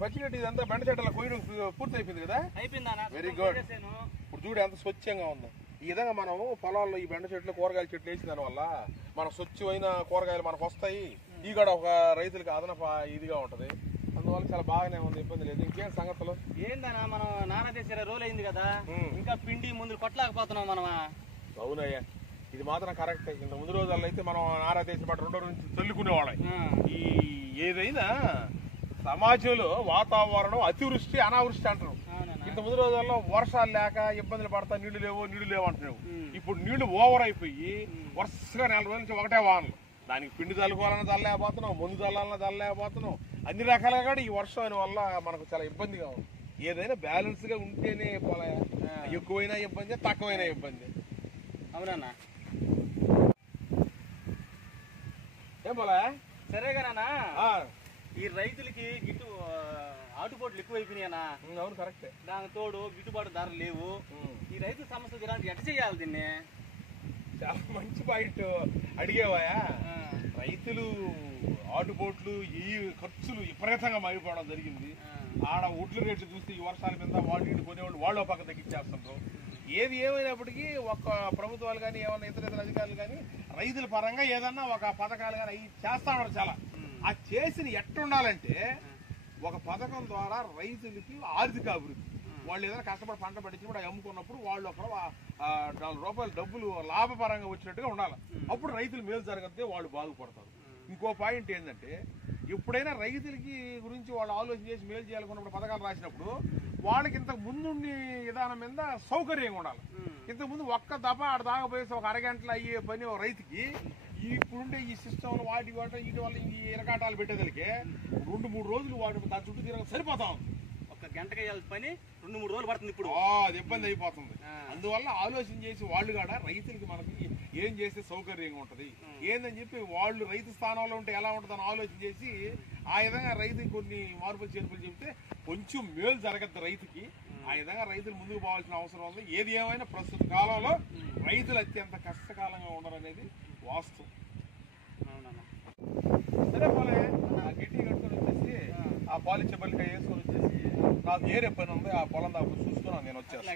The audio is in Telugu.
పచ్చిగడ్డి ఇదంతా బెండ చెట్ల కొయ్యడం పూర్తి అయిపోయింది కదా? Very good. ఇప్పుడు చూడు ఎంత స్వచ్ఛంగా ఉందో. ఈ విధంగా మనం పొలాల్లో ఈ బెండ చెట్లు కూరగాయల చెట్లు వేసిన దాని వల్ల మన స్వచ్ఛమైన కూరగాయలు మనకు వస్తాయి. ఈ కూడా ఒక రైతులకి అదనపు ఇదిగా ఉంటది. అందువల్ల చాలా బాగానే ఉంది, ఇబ్బంది లేదు. ఇంకేం సంగతులు? ఏందన్నా మనం నారా చేసే రోజులు అయింది కదా, ఇంకా పిండి ముందు కొట్టలేకపోతున్నాం మనం. అవునయ్యా, ఇది మాత్రం కరెక్ట్. ఇంత ముందు రోజుల్లో అయితే మనం నారా చేసిన పాటు 2 రోజుల నుంచి చల్లుకునేవాళ్ళం. ఈ ఏదైనా సమాజంలో వాతావరణం అతివృష్టి అనావృష్టి అంటారు. ఇంత ముందు రోజుల్లో వర్షాలు లేక ఇబ్బందులు పడతా నీళ్లు లేవు అంటున్నావు. ఇప్పుడు నీళ్లు ఓవర్ అయిపోయి వరుసగా 4 రోజుల నుంచి ఒకటే వానలు. దానికి పిండి చల్లుకోవాలన్నా చల్లలేకపోతున్నాం, మందు చల్లాలన్నా చల్లలేకపోతున్నాం. అన్ని రకాలుగా కూడా ఈ వర్షం వల్ల మనకు చాలా ఇబ్బందిగా ఉంది. ఏదైనా బ్యాలెన్స్ గా ఉంటేనే పోలే, ఎక్కువైనా ఇబ్బంది, తక్కువైనా ఇబ్బంది. అవునన్నా, ఏం పోలే సరేగానా. ఈ రైతులకి ఆటుపోట్లు ఎక్కువైపోయినాయనా? అవును, కరెక్టే. దానికి తోడు గిట్టుబాటు ధరలు లేవు. ఈ రైతు సమస్య ఇలాంటి ఎట్ట చేయాలి దీన్ని? చాలా మంచి పాయింట్ అడిగేవాయా. రైతులు ఆటుపోట్లు ఈ ఖర్చులు విపరీతంగా మారిపోవడం జరిగింది. ఆడ ఒడ్లు రేట్లు చూస్తే ఈ వర్షాల మీద వాళ్ళు నీళ్ళు కొనేవాళ్ళు వాళ్ళు పక్క తగ్గించేస్తుంటారు. ఏది ఏమైనప్పటికీ ఒక ప్రభుత్వాలు కానీ ఏమన్నా ఇతర అధికారులు కానీ రైతుల పరంగా ఏదన్నా ఒక పథకాలు కానీ అవి చేస్తా ఉన్నారు. చాలా ఆ చేసిన ఎట్టుండాలంటే ఒక పథకం ద్వారా రైతులకి ఆర్థిక అభివృద్ధి, వాళ్ళు ఏదైనా కష్టపడి పంట పండించినప్పుడు అవి అమ్ముకున్నప్పుడు వాళ్ళు ఒక ₹4 డబ్బులు లాభపరంగా వచ్చినట్టుగా ఉండాలి. అప్పుడు రైతులు మేలు జరగద్దే, వాళ్ళు బాగుపడతారు. ఇంకో పాయింట్ ఏంటంటే, ఎప్పుడైనా రైతులకి గురించి వాళ్ళు ఆలోచన చేసి మేలు చేయాలనుకున్నప్పుడు పథకాలు రాసినప్పుడు వాళ్ళకి ఇంతకు ముందుండి విధానం మీద సౌకర్యంగా ఉండాలి. ఇంతకు ముందు ఒక్క దఫా ఆడ దాగపోయేసి ఒక అరగంటలో అయ్యే పని రైతుకి ఇప్పుడుండే ఈ సిస్టమ్ వీటి వల్ల ఈ ఇరకాటాలు పెట్టేదలికే 2-3 రోజులు వాటి దాని చుట్టూ తిరగ సరిపోతా ఉంది. ఒక గంటకి పని 2-3 రోజులు పడుతుంది. ఇప్పుడు అది ఇబ్బంది అయిపోతుంది. అందువల్ల ఆలోచన చేసి వాళ్ళు కూడా రైతులకి మనకి ఏం చేస్తే సౌకర్యంగా ఉంటది ఏందని చెప్పి వాళ్ళు రైతు స్థానంలో ఉంటే ఎలా ఉంటుందని ఆలోచన చేసి ఆ విధంగా రైతుకి కొన్ని మార్పులు చేర్పులు చెప్తే కొంచెం మేలు జరగద్దు రైతుకి. ఆ విధంగా రైతులు ముందుకు పోవాల్సిన అవసరం ఉంది. ఏది ఏమైనా ప్రస్తుత కాలంలో రైతులు అత్యంత కష్టకాలంగా ఉండరనేది వాస్తవం. సరే పోలే, ఆ గిట్టి కట్టుకొని వచ్చేసి ఆ పాలిచ్చే బల్లికాయ వేసుకొని వచ్చేసి నాకు ఏరే పని ఉంది, ఆ పొలం దాకా చూసుకున్నాను నేను వచ్చేసి.